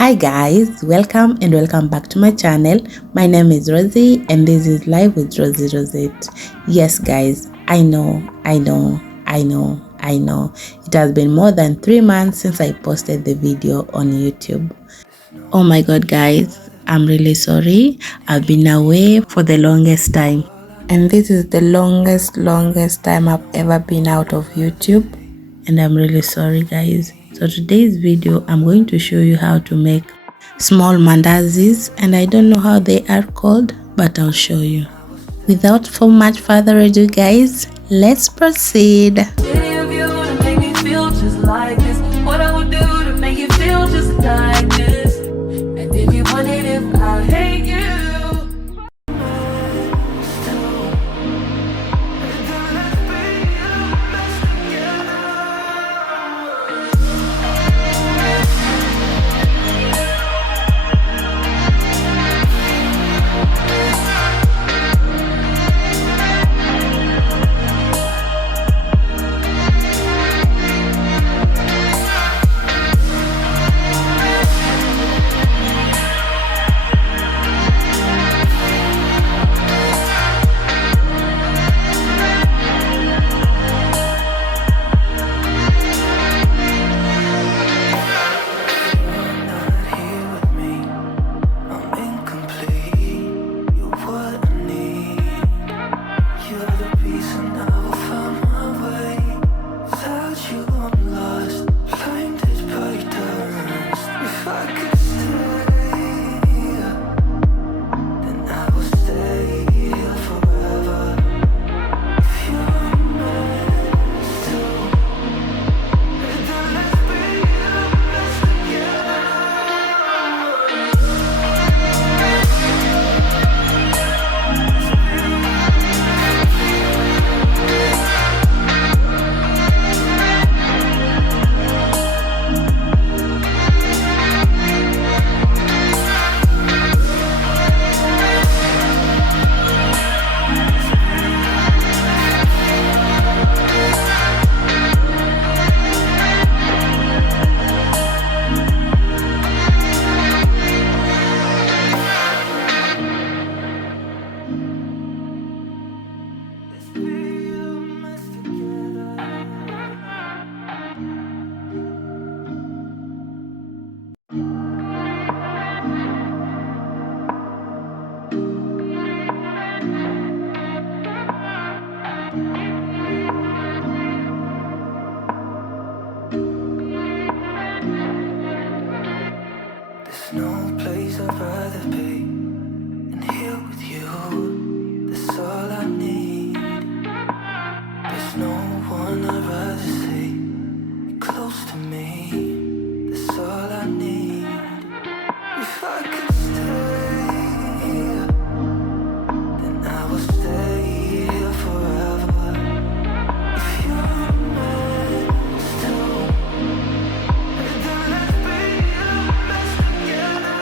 Hi guys, welcome back to my channel. My name is Rosie and this is Live with Rosie Rosette. Yes guys, I know. It has been more than 3 months since I posted the video on YouTube. Oh my god guys, I'm really sorry. I've been away for the longest time. And this is the longest time I've ever been out of YouTube. And I'm really sorry guys. So today's video, I'm going to show you how to make small mandazis, and I don't know how they are called, but I'll show you. Without so much further ado guys, let's proceed. No place I'd rather be than here with you. That's all I need. There's no one I'd rather see close to me. That's all I need. If I could stay here, then I will stay here forever. If you're meant to, then let's be the best together.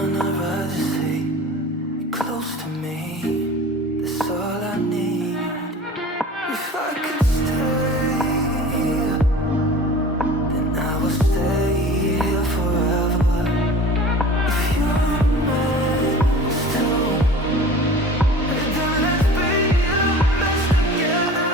one I'd rather say. You're close to me, that's all I need. If I could stay, then I will stay here forever. If you're meant to, then let's be the best together.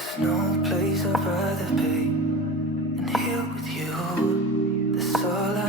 There's no place I'd rather be than here with you. That's all